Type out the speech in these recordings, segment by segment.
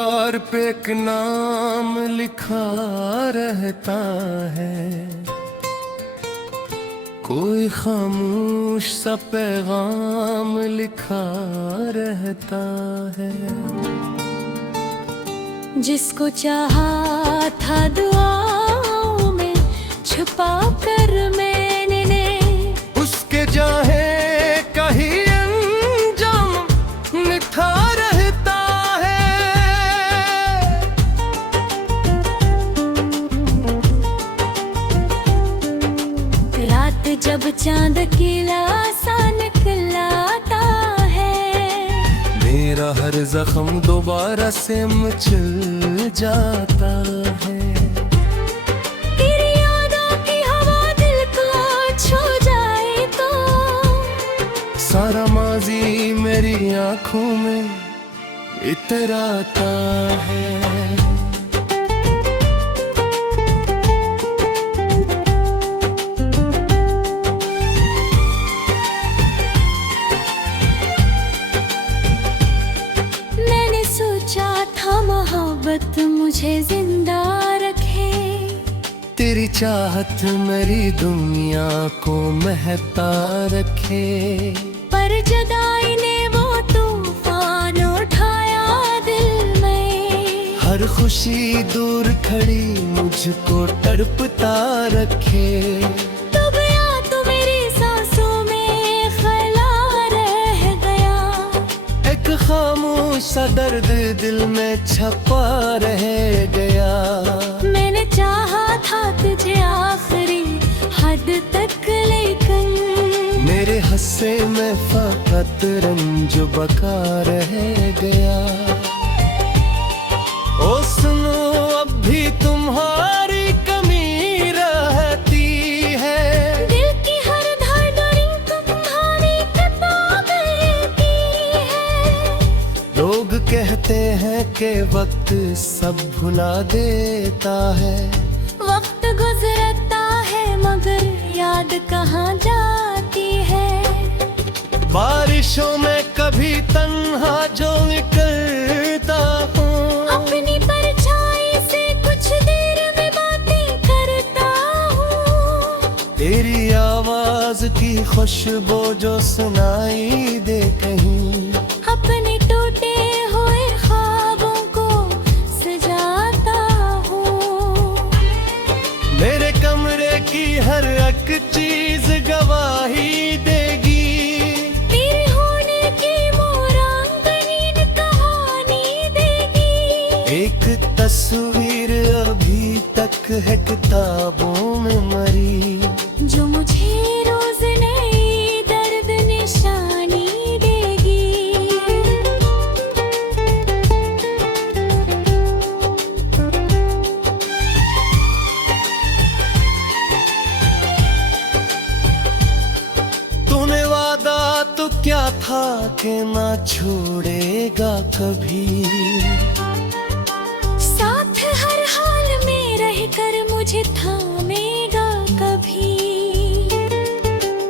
दीवार पे एक नाम लिखा रहता है, कोई खामोश सा पैगाम लिखा रहता है। जिसको चाहा था दुआओं में छुपा कर मैंने, उसके जाहे कहीं अंजाम मिठा रहता है। रात जब चांद खिला सा निकलाता है, मेरा हर जख्म दोबारा से मचल जाता है। तेरी यादों की हवा दिल को छू जाए तो सारा माजी मेरी आंखों में इतराता है। मैंने सोचा था मोहब्बत मुझे जिंदा रखे, तेरी चाहत मेरी दुनिया को महता रखे। पर जुदाई ने वो तूफान उठाया दिल में, हर खुशी दूर खड़ी मुझको तड़पता रखे। तू गया तो मेरी सांसों में खला रह गया, एक खामोश सा दर्द दिल में छपा रह गया। मैंने चाहा था तुझे आखिरी हद तक, लेकिन मेरे हस्से में फकत रंज बका रह गया। ओ सुनो अब भी तुम्हारी कमी रहती है, दिल की हर धड़कन तुम्हारी कहती है। लोग कहते हैं कि वक्त सब भुला देता है। वक्त गुजरता है मगर याद कहाँ जाती है। बारिशों में कभी तन्हा जो निकलता हूँ, अपनी परछाई से कुछ देर में बातें करता हूँ। तेरी आवाज की खुशबू जो सुनाई दे कहीं, अपने टूटे हुए ख्वाबों को सजाता हूँ। मेरे कमरे की हर एक चीज गवाही देगी। तेरे होने की मोरांगनी कहानी देगी। एक तस्वीर अभी तक है किताबों में मरी, जो मुझे रोज नई दर्द निशानी देगी। तूने वादा तो क्या था कि ना छोड़ेगा कभी, साथ हर हाल में रहकर मुझे थामेगा कभी।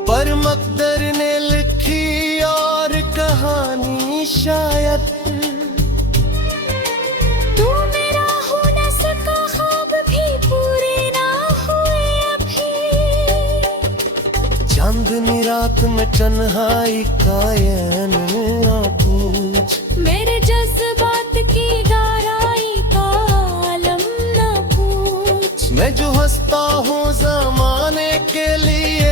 पर मकदर ने लिखी और कहानी शायद। तू मेरा हो न सका, ख्वाब भी पूरे ना हुए अभी। चांदनी रात में तन्हाई का यन ना पूछ, मेरे जज्बात की गहराई का आलम न पूछ। मैं जो हंसता हूँ जमाने के लिए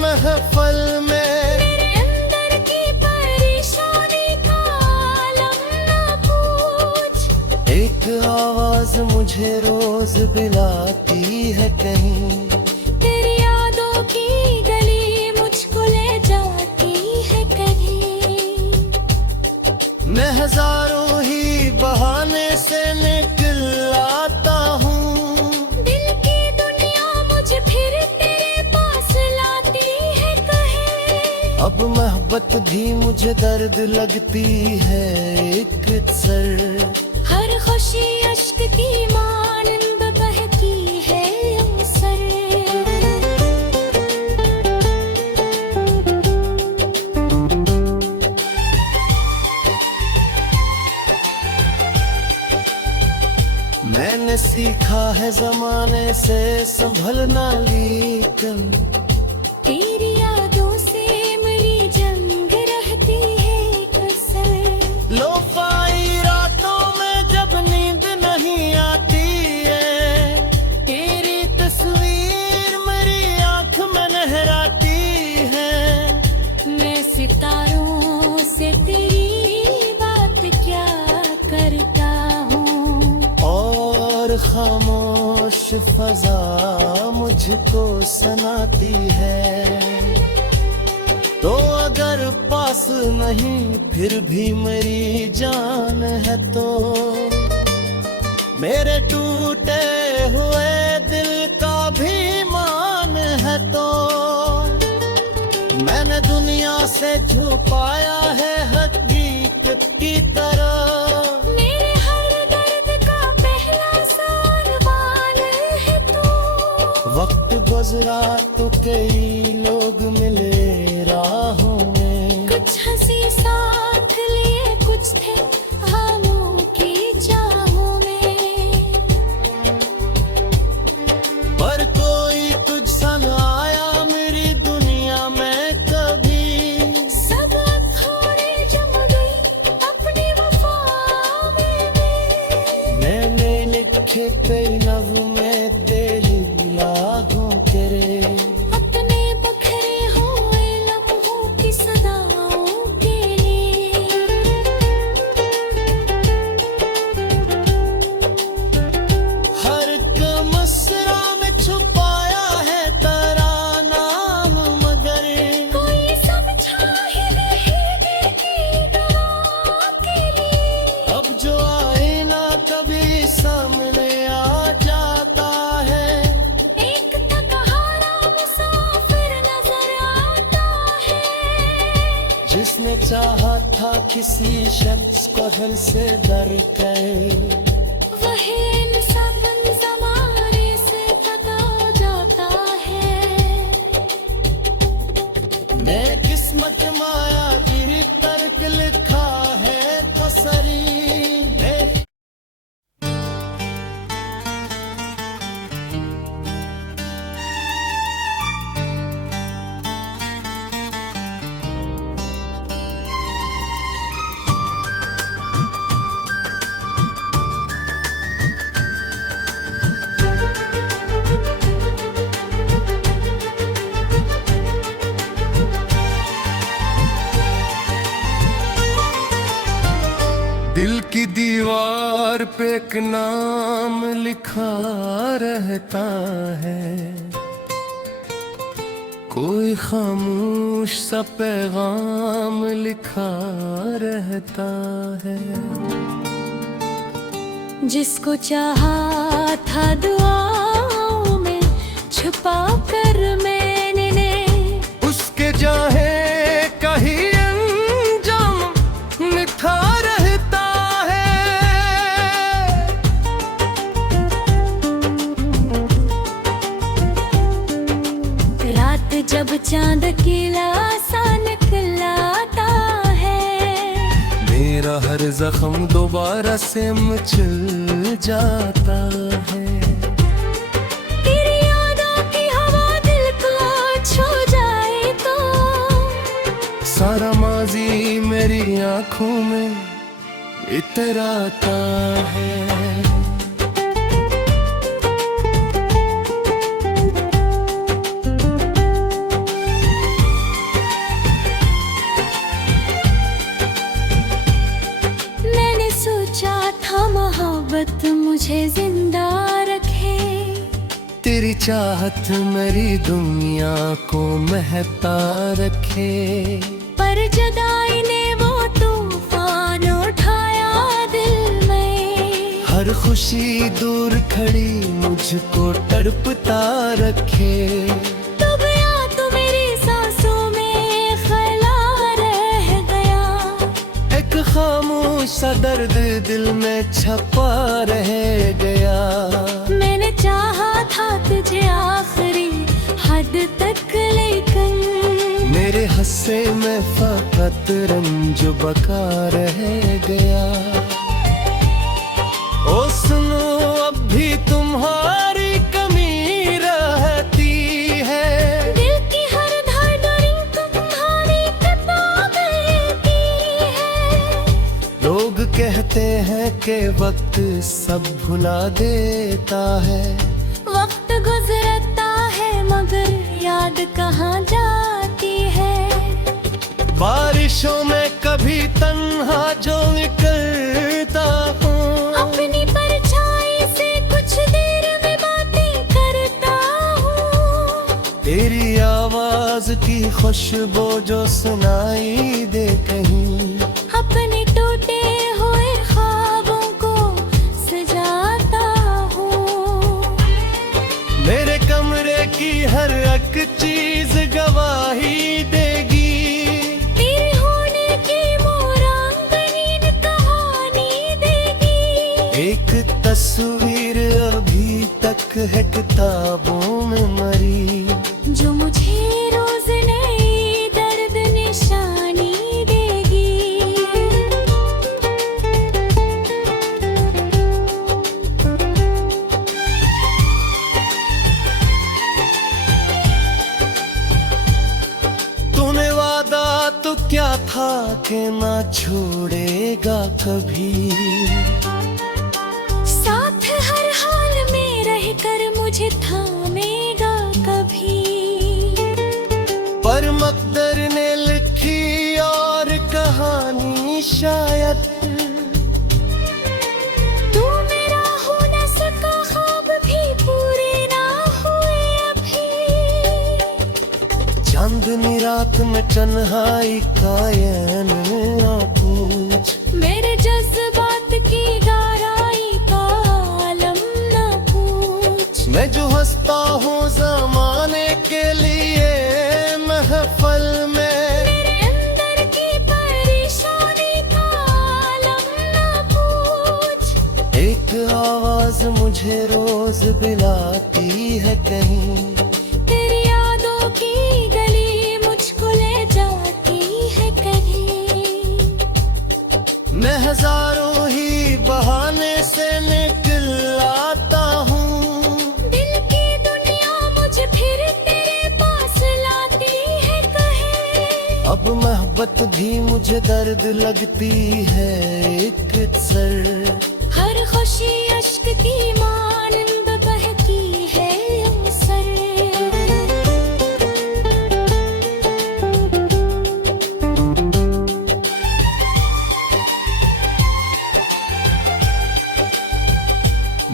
महफल में, मेरे अंदर की परेशानी का आलम न पूछ। एक आवाज मुझे रोज बुलाती है कहीं, तेरी यादों की गली मुझको ले जाती है कहीं। मैं हजारों ही बहाने से निकल आता हूँ। दिल की दुनिया मुझे फिर तेरे पास लाती है कहे। अब मोहब्बत भी मुझे दर्द लगती है एक सर। हर खुशी अश्क की मानंद बहती है अवसर। मैंने सीखा है जमाने से संभलना, लेकिन तेरी यादों से मेरी जंग रहती है कसर। लो पाई रातों में जब नींद नहीं आती है, तेरी तस्वीर मेरी आंख में लहराती है। मैं सितारों से तेरी बात क्या करता हूँ, और खामोश फजा मुझको सुनाती है। तो अगर पास नहीं फिर भी मेरी जान है, तो मेरे टूटे हुए दिल का भी मान है। तो मैंने दुनिया से छुपाया है हकीकत की तरह, मेरे हर दर्द का पहला सारवान है तू। वक्त गुजरा तो कई लोग मिले राहों में, कुछ हंसी साथ लिए, कुछ थे खामों की चाहों में। पर कोई तुझ सा न आया मेरी दुनिया में कभी। सब थोड़े जम गई अपनी वफा में भी। मैंने लिखे कई नज़्में तेरी यादों तेरे, अपने बखरे हुए लम्हों की सदाओं के लिए। हर कमसरा में छुपाया है तेरा नाम, मगर कोई समझा ही नहीं देखी दवा के लिए। अब जो आईना कभी सामने आ जाता है, एक थकहारा मुसाफिर नजर आता है। जिसने चाहा था किसी शख्स को दिल से दर कर, वही इंसान ज़माने से थका जाता है। मैं किस्मत माया गिरी तर्क लिखा है कसरी में। दिल की दीवार पे एक नाम लिखा रहता है, कोई खामोश सा पैगाम लिखा रहता है। जिसको चाहा था दुआओं में छुपा कर मैंने, उसके जाहे कहीं अंजाम मिठा रहता है। रात जब चांद खिला सा निकलाता है, मेरा हर जख्म दोबारा से मचल जाता है। तेरी यादों की हवा दिल को छू जाए तो, सारा माजी मेरी आंखों में इतराता है। मैंने सोचा था मोहब्बत मुझे जिंदा रखे, तेरी चाहत मेरी दुनिया को महता रखे। पर जुदाई ने वो तूफान उठाया दिल में। हर खुशी दूर खड़ी मुझको तड़पता रखे। तो गया तो मेरी सांसों में खला रह गया, एक खामोश सा दर्द दिल में छपा रह गया। मैंने चाहा था तुझे आखिरी हद तक, लेकिन मेरे हंसे में फकत रंज बका रह गया। ओ सुनो के वक्त सब भुला देता है। वक्त गुजरता है मगर याद कहाँ जाती है। बारिशों में कभी तन्हा जो निकलता हूँ, अपनी परछाई से कुछ देर में बातें करता हूँ। तेरी आवाज की खुशबू जो सुनाई दे कहीं, अपने टूटे हुए ख्वाबों को सजाता हूँ। मेरे कमरे की हर एक चीज गवाही देगी। तेरे होने की मोरांगनीन कहानी देगी। एक तस्वीर अभी तक है किताबों में मरी, जो मुझे रोज नई दर्द निशानी देगी। तूने वादा तो क्या था कि ना छोड़ेगा कभी। साथ हर हाल में रहकर मुझे थामेगा कभी। पर मकदर ने लिखी और कहानी शायद। तू मेरा हो न सका, ख्वाब भी पूरे ना हुए अभी। चांदनी रात में तन्हाई का यन ना पूछ, मेरे जज्बात की गहराई का आलम न पूछ। मैं जो हंसता हूँ जमाने के लिए महफल में, मेरे अंदर की परेशानी का आलम न पूछ। एक आवाज मुझे रोज बुलाती है कहीं। तेरी यादों की गली मुझको ले जाती है कहीं। मैं हजारों ही बहाने से निकल आता हूँ। दिल की दुनिया मुझे फिर तेरे पास लाती है कहे। अब मोहब्बत भी मुझे दर्द लगती है एक सर। हर खुशी अश्क की मानंद बहती है अवसर।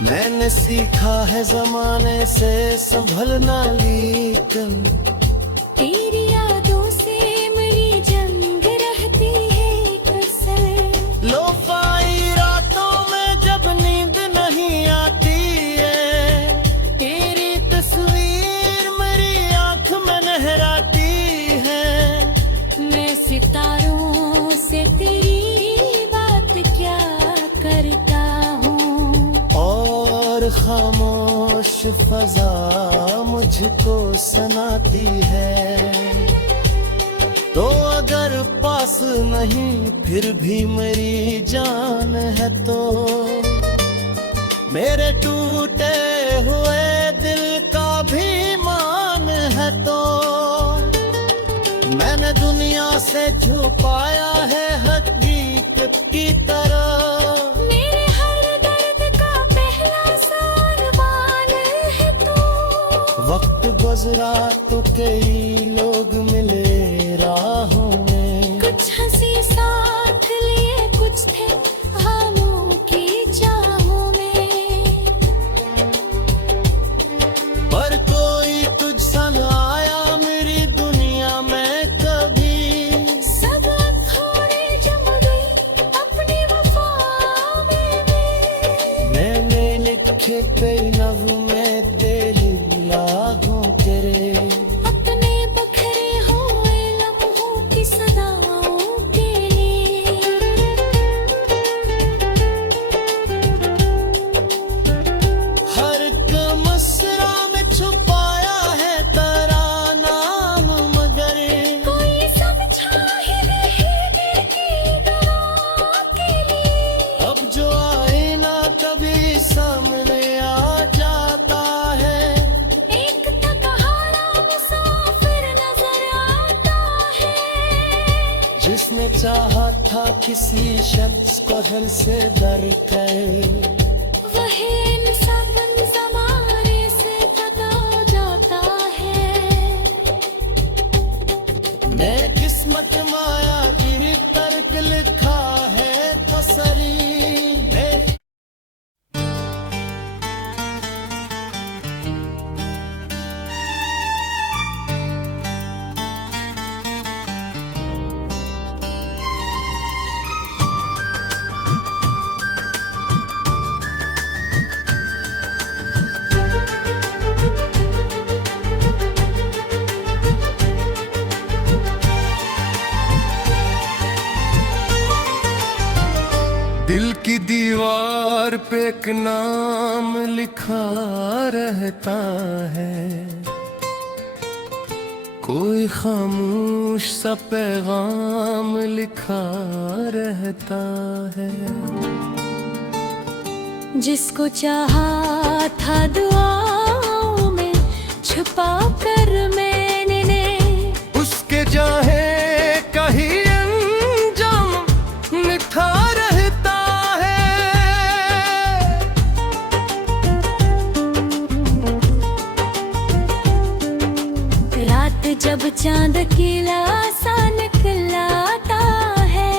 मैंने सीखा है जमाने से संभलना, लेकिन तेरी यादों से मेरी जंग रहती है कसर। लोफाई रातों में जब नींद नहीं आती है, तेरी तस्वीर मेरी आंख में लहराती है। मैं सितारों से तेरी बात क्या करता हूँ। और खामोश फजा मुझको सुनाती है। तो अगर पास नहीं फिर भी मेरी जान है तो, मेरे टूटे हुए दिल का भी मान है तो। मैंने दुनिया से छुपाया है हकीकत की तरह। मेरे हर दर्द का पहला सारवान है तू। वक्त गुजरा तो कई लोग मिले राहों में, कुछ हंसी साथ लिए, कुछ थे खामों की चाहों में। पर कोई तुझ सा न आया मेरी दुनिया में कभी। सब थोड़े जम गई अपनी वफा में। मैंने लिखे कई नग़्मे तेरी लागों तेरे, अपने बखरे हुए लम्हों की सदाओं के लिए। हर एक मसरा में छुपाया है तेरा नाम, मगर कोई समझा ही नहीं की दुआ के लिए। अब जो आईना कभी सामने आ जाता है, एक थकहारा मुसाफिर नजर आता है। जिसने चाहा था किसी शख्स पहर से दर कर। वही इंसाफ ज़माने से पता जाता है। मैं किस्मत माया गिरी तर्क लिखा है तसरी। दिल की दीवार पे एक नाम लिखा रहता है, कोई खामोश सा पैगाम लिखा रहता है। जिसको चाहा था दुआओं में छुपा कर मैंने, उसके जाहे कहीं अंजाम लिखा रहता है। रात जब चांद खिला सा निकलाता है,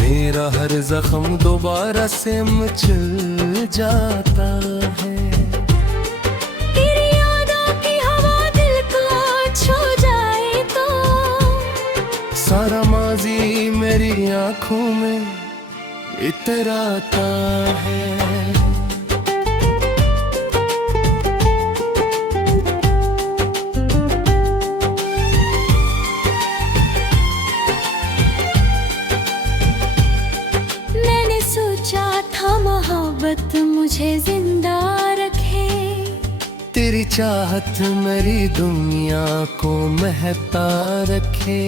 मेरा हर जख्म दोबारा से मचल जाता है। तेरी यादों की हवा दिल को छू जाए तो, सारा माजी मेरी आंखों में इतराता है। मैंने सोचा था मोहब्बत मुझे जिंदा रखे, तेरी चाहत मेरी दुनिया को महता रखे।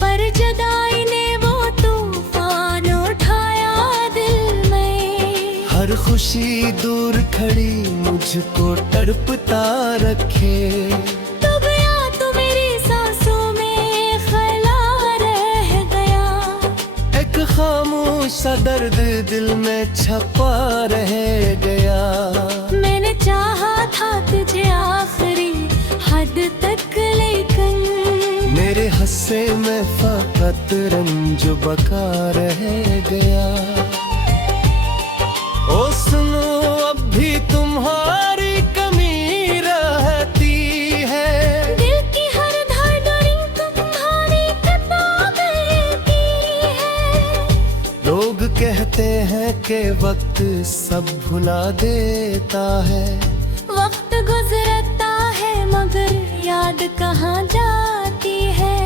पर जुदाई ने वो तूफान उठाया दिल में। हर खुशी दूर खड़ी मुझको तड़पता रखे। तू गया तो मेरी सांसों में ख्याल रह गया, एक खामोश सा दर्द दिल में छपा रह गया। मैंने चाहा था तुझे आखिरी हद तक, लेकिन मेरे हस्से में फकत रंज बका रह गया। ओ सुनो अब भी तुम्हारी कमी रहती है, दिल की हर धड़कन तुम्हारी किताब रहती है। लोग कहते हैं कि वक्त सब भुला देता है। वक्त गुजरता है मगर याद कहाँ जाती है।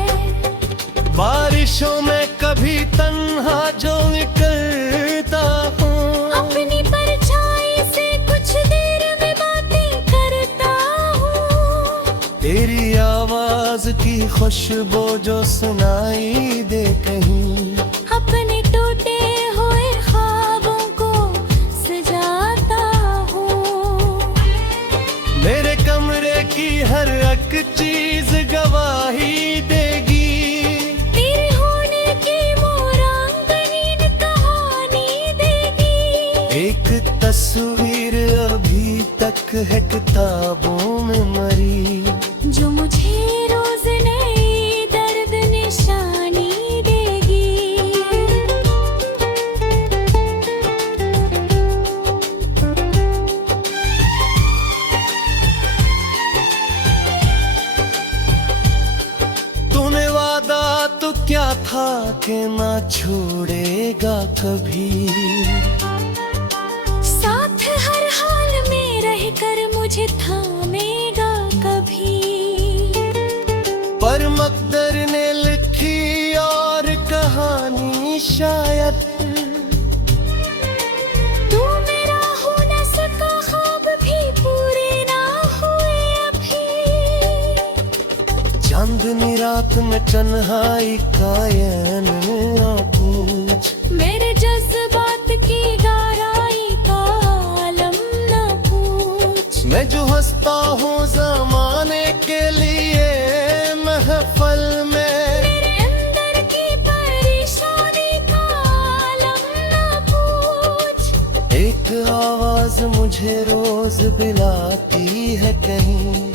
बारिशों में कभी तन्हा जो निकलता हूँ, अपनी परछाई से कुछ देर में बातें करता हूँ। तेरी आवाज की खुशबू जो सुनाई दे कहीं, अपने टूटे हुए ख्वाबों को सजाता हूँ। मेरे कमरे की हर एक चीज गवाही देगी। तेरे होने की मोरांगनी कहानी देगी। एक तस्वीर अभी तक है किताबों में मरी, जो मुझे रोज नई दर्द निशानी देगी। तूने वादा तो क्या था कि ना छोड़ेगा कभी, साथ हर हाल में रहकर मुझे थामेगा कभी। पर मकदर ने लिखी और कहानी शायद। तू मेरा हो न सका, ख्वाब भी पूरे ना हुए अभी। चांदनी रात में तन्हाई का यन ना पूछ, मेरे जज्बात की गहराई का आलम न पूछ। मैं जो हंसता हूँ जमाने के लिए महफल में, मेरे अंदर की परेशानी का आलम एक आवाज मुझे रोज बुलाती है कहीं,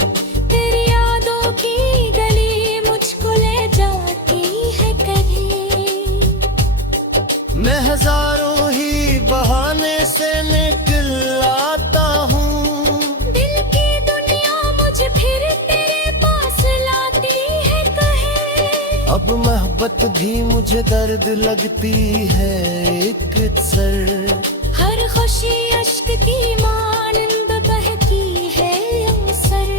तेरी यादों की गली मुझको ले जाती है कहीं। मैं हजारों ही बहाने से निकल आता हूँ, दिल की दुनिया मुझे फिर तेरे पास लाती है कहीं। अब मोहब्बत भी मुझे दर्द लगती है एक सर। हर खुशी अश्क की मानंद बहती है अवसर।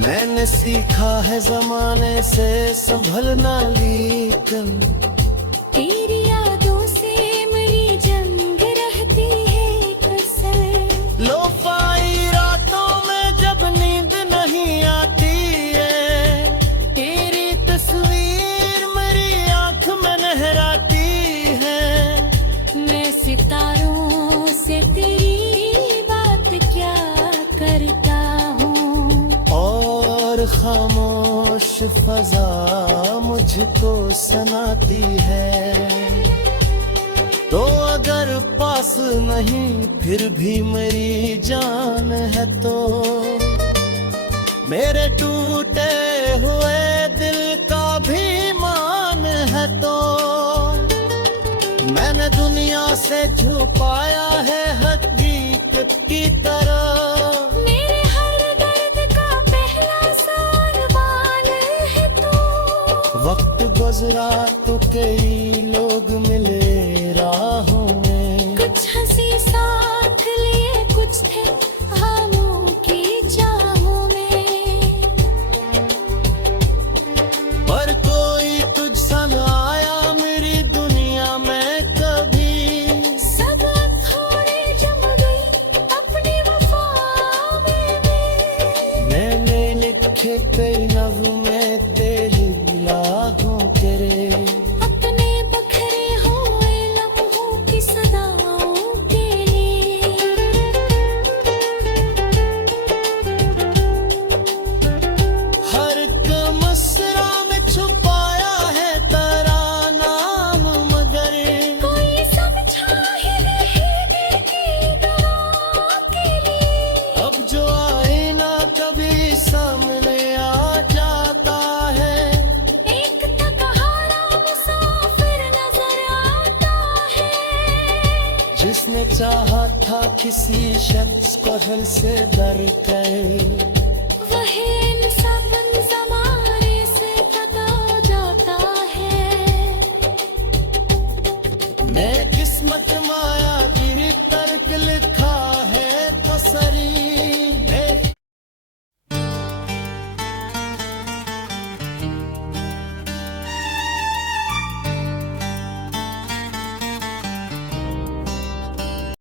मैंने सीखा है जमाने से संभलना, लेकिन तेरी यादों से मेरी जंग रहती है कसर। लो पाई रातों में जब नींद नहीं आती है, तेरी तस्वीर मेरी आंख में लहराती है। मैं सितारों से तेरी बात क्या करता हूँ, और खामोश फजा मुझको सुनाती है। तो अगर पास नहीं फिर भी मेरी जान है, तो मेरे टूटे हुए दिल का भी मान है। तो मैंने दुनिया से छुपाया है हकीकत की तरह, मेरे हर दर्द का पहला सारवान है तू। वक्त गुजरा तो कई लोग मिले राहों में, कुछ हंसी साथ लिए कुछ थे खामों की चाहों में। पर कोई तुझ सा न आया मेरी दुनिया में कभी। सब थोड़े जम गई अपनी वफा में भी। मैंने लिखे कई नज़्में तेरी राहों तेरे, अपने बखरे हुए लम्हों की सदाओं के लिए। हर एक मसरा में छुपाया है तेरा नाम, मगर कोई समझा ही नहीं की दुआ के लिए। अब जो आईना कभी सामने आ जाता है, एक थकहारा मुसाफिर नजर आता है। जिसने चाहा था किसी शख्स को दिल से दर कर,